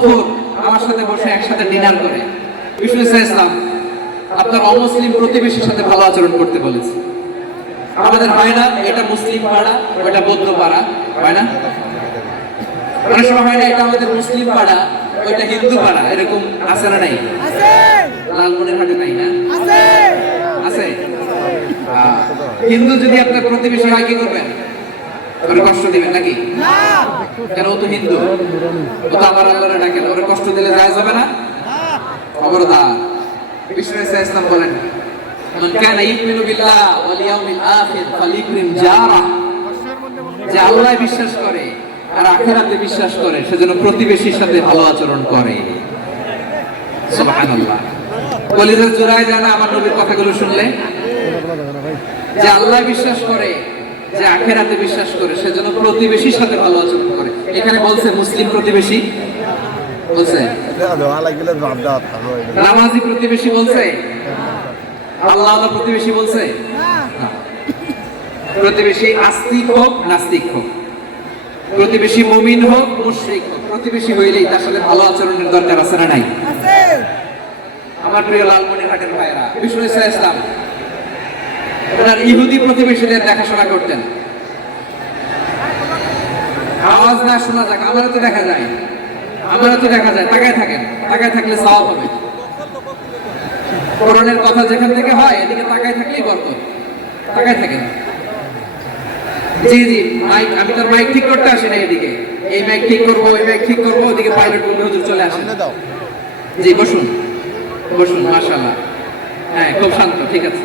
মদখোর আমার সাথে বসে একসাথে ডিনার করে। বিষ্ণু ইসলাম আপনার অমুসলিম প্রতিবেশীর সাথে ভালো আচরণ করতে বলেছে। আমাদের হয় না এটা মুসলিম পাড়া ওটা বৌদ্ধ পাড়া হয় না? অনেক সময় হয় না এটা আমাদের মুসলিম পাড়া ওইটা হিন্দু পাড়া এরকম আছে না নাই? লালমনের হাটে নাই না? আছে। হিন্দু যদি আপনার প্রতিবেশী হয় কি করবেন ওরে কষ্ট দিবেন নাকি? কেন ও তো হিন্দু। ও তো আমার আল্লাহরে ডাকে না। ওরে কষ্ট দিলে যায় না? খবরদার। বিষ্ণু ইসলাম বলেন যে আল্লাহ বিশ্বাস করে আর আখিরাতে বিশ্বাস করে সেজন্য প্রতিবেশীর সাথে ভালো আচরণ করে। সুবহানাল্লাহ। কলিজার জোড়ায় জানা আমার নবীর কথাগুলো শুনলে। যে আল্লাহ বিশ্বাস করে যে আখেরাতে বিশ্বাস করে সেজন্য প্রতিবেশীর সাথে ভালো আচরণ করে। এখানে বলছে মুসলিম প্রতিবেশী। বলছে নামাজি প্রতিবেশী বলছে? আল্লাহ আল্লাহ প্রতিবেশী বলছে? প্রতিবেশী আস্তিক হোক নাস্তিক হোক। প্রতিবেশী মুমিন হোক মুশরিক হোক। প্রতিবেশী হইলেই তার সাথে ভালো আচরণের দরকার আছে না নাই? আমার প্রিয় লালমনিরহাটের ভাইরা বিষ্ণু ইসলাম। ওনার ইহুদি প্রতিবেশীদের দেখাশোনা করতেন। আওয়াজ না শোনা যাক আমারও তো দেখা যায়। আমারও তো দেখা যায় তাকায় থাকেন তাকায় থাকলে সওয়াব হবে। কোরআনের কথা যেখান থেকে হয় এদিকে তাকায় থাকলেই বরকত। তাকায় থাকেন। জি জি মাইক আমি তোর মাইক ঠিক করতে আসি না এদিকে। এই মাইক ঠিক করব ওই মাইক ঠিক করব ওদিকে পাইলট বলবে হুজুর চলে আসেন। জি বসুন বসুন মাশাআল্লাহ। হ্যাঁ খুব শান্ত ঠিক আছে।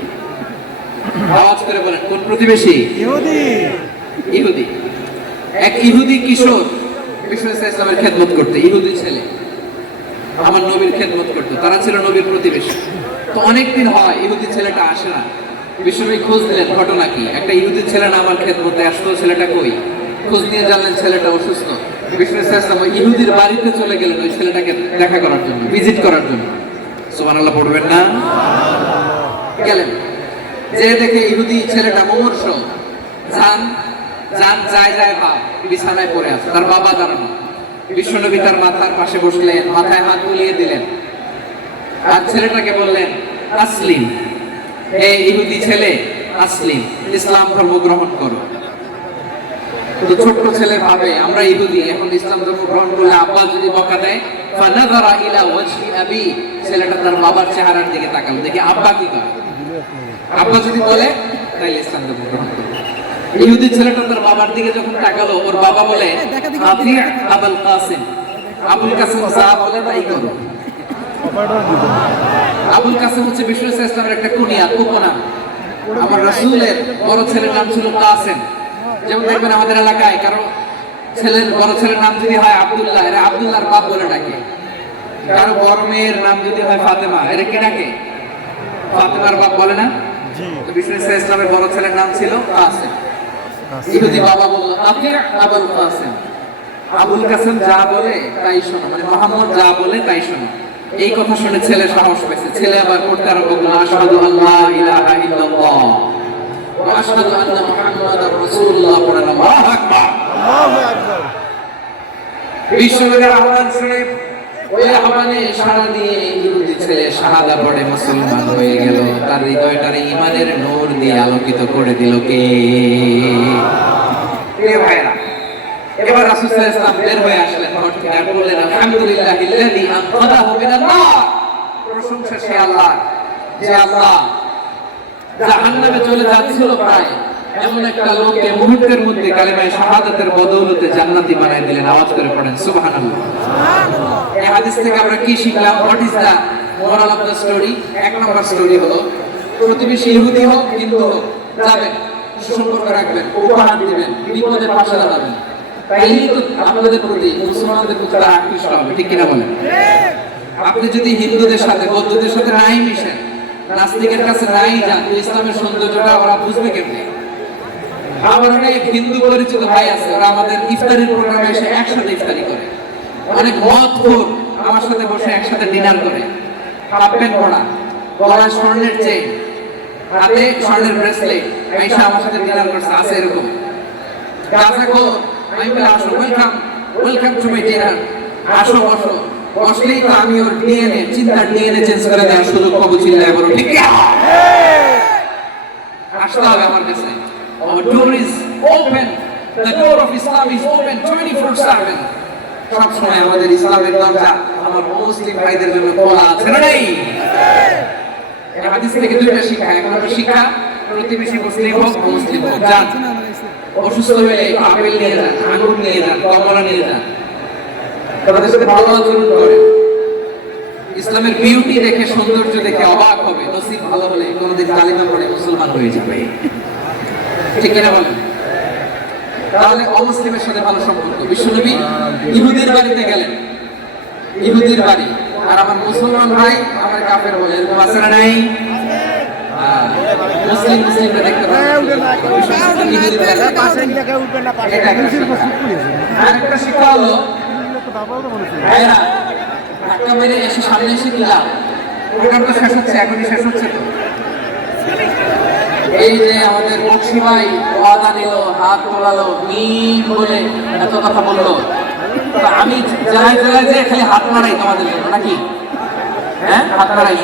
আওয়াজ করে বলেন কোন প্রতিবেশী? ইহুদি। ইহুদি। এক ইহুদি কিশোর ইসলামের খেদমত করতে ইহুদি ছেলে। আমার নবীর খেদমত করতো। তারা ছিল নবীর প্রতিবেশী। তো অনেকদিন হয় ইহুদি ছেলেটা আসে না। বিষ্ণুবী খোঁজ দিলেন ঘটনা কি? একটা ইহুদি ছেলে না আমার খেদমতে আসতো ছেলেটা কই? খোঁজ নিয়ে জানলেন ছেলেটা অসুস্থ। বিষ্ণু ইসা ইসলাম ইহুদির বাড়িতে চলে গেলেন ওই ছেলেটাকে দেখা করার জন্য ভিজিট করার জন্য। সুবহানাল্লাহ পড়বেন না? গেলেন। যে দেখে ইহুদি ছেলেটা মুমূর্ষ যান যান যায় যায় ভাব, বিছানায় পড়ে আছে, তার বাবা দাঁড়ানো বিশ্বনবী তার মাথার পাশে বসলেন, মাথায় হাত বুলিয়ে দিলেন। আর ছেলেটাকে বললেন, আসলিম, হে ইহুদি ছেলে, আসলিম, ইসলাম ধর্ম গ্রহণ করো। তো ছোট্ট ছেলে ভাবে, আমরা ইহুদি, এখন ইসলাম ধর্ম গ্রহণ করলে আব্বা যদি বকা দেয় ছেলেটা তার বাবার চেহারার দিকে তাকালো, দেখি আব্বা কি করে? আব্বা যদি বলে তাইলে ইসলাম করবে ইহুদি ছেলেটা তার বাবার দিকে যখন তাকালো ওর বাবা বলে আতি আবুল কাসিম আবুল কাসিম যা বলে তাই করো। আবুল কাসিম হচ্ছে বিশ্ব ইসলামের একটা কুনিয়া উপনাম আমার রাসূলের বড় ছেলের নাম ছিল কাসিম। যেমন দেখবেন আমাদের এলাকায় কারও ছেলের বড় ছেলের নাম যদি হয় আব্দুল্লাহ এরা আব্দুল্লাহর বাপ বলে ডাকে। কারও বড় মেয়ের নাম যদি হয় ফাতেমা এরা কে ডাকে? ফাতেমার বাপ বলে না? বিষ্ণু ইসলামের বড় ছেলের নাম ছিল কাসেম। ইহুদি বাবা বলল আপনি আবুল কাসেম। আবুল কাসেম যা বলে তাই শোনো মানে মোহাম্মদ যা বলে তাই শোনো। এই কথা শুনে ছেলে সাহস পেয়েছে। ছেলে আবার করতে আরম্ভ করল আশহাদু আল্লাহ ইলাহা ইল্লাল্লাহ। ওয়া আশহাদু আন্না মুহাম্মাদার রাসূলুল্লাহ পড়েন। আল্লাহু আকবার। আল্লাহু আকবার। বিশ্বনবীর আহ্বান শুনে ওই আহ্বানে সাড়া দিয়ে শাহাদা পড়ে মুসলমান হয়ে গেল। তার হৃদয়টারে ইমানের নূর দিয়ে আলোকিত করে দিল কে? ভাইরা এবার বের হয়ে আসলেন। বললেন প্রশংসা সে আল্লাহ যে আল্লাহ জাহান্নামে চলে যাচ্ছিল প্রায়। এমন একটা লোককে মুহূর্তের মধ্যে কালেমায় শাহাদাতের বদৌলতে জান্নাতি বানায় দিলেন। আওয়াজ করে পড়েন, সুবহানাল্লাহ। এই হাদিস থেকে আমরা কি শিখলাম? What is the moral of the story এক নম্বর স্টোরি হলো, প্রতিবেশী ইহুদি হোক যাবেন রাখবেন, উপহার দিবেন পাশে দাঁড়াবেন। তো আপনাদের প্রতি, মুসলমানদের প্রতি তারা আকৃষ্ট হবে, ঠিক কিনা বলেন? আপনি যদি হিন্দুদের সাথে, বৌদ্ধদের সাথে নাই মিশেন, নাস্তিকের কাছে নাই যান ইসলামের সৌন্দর্যটা ওরা বুঝবে কেমনে? আমার অনেক হিন্দু পরিচিত ভাই আছে, ওরা আমাদের ইফতারির প্রোগ্রামে এসে একসাথে ইফতারি করে। অনেক মত আমার সাথে বসে একসাথে ডিনার করে। প্যান্ট পরা গলায় স্বর্ণের চেইন হাতে স্বর্ণের ব্রেসলেট আইসা আমার সাথে ডিনার করছে, আছে এরকম। গাজা খো আমি বলে, আসো welcome welcome to my dinner আসো, বসো। বসলেই তো আমি ওর ডিএনএ চিন্তার ডিএনএ চেঞ্জ করে দেওয়ার সুযোগ পাবো চিল্লায় বলো, ঠিক আসতে হবে আমার কাছে। Our door is open, the door of Islam is open 24/7 সব সময় আমাদের ইসলামের দরজা আমার মুসলিম ভাইদের জন্য খোলা আছে না নেই? এই হাদিস থেকে দুইটা শিক্ষা এক নম্বর শিক্ষা প্রতিবেশী মুসলিম হোক মুসলিম হোক যান। অসুস্থ হলে আপেল নিয়ে যান আঙুর নিয়ে যান কমলা নিয়ে যান। তাদের সাথে ভালো আচরণ করে। ইসলামের বিউটি দেখে সৌন্দর্য দেখে অবাক হবে। নসিব ভালো হলে কোনোদিন কালিমা পড়ে মুসলমান হয়ে যাবে। ঠিক কিনা বলেন? তাহলে অমুসলিমের সাথে ভালো সম্পর্ক। বিশ্বনবী ইহুদির বাড়িতে গেলেন। ইহুদির বাড়ি। আর আমার মুসলমান ভাই আমার কাফের বলে এরকম আছে না নাই? মুসলিম মুসলিমরা দেখতে আরেকটা শিক্ষা হলো ভাইরা ধাক্কা মেরে এসে সামনে এসে দিলাম প্রোগ্রাম তো শেষ হচ্ছে এখনই শেষ হচ্ছে তো। এই যে আমাদের বক্সি ভাই ওয়াদা নিল হাত তোলালো মিম বলে এত কথা বলল। আমি জেলায় জেলায় যে খালি হাত মারাই তোমাদের জন্য নাকি? হ্যাঁ? হাত মারাই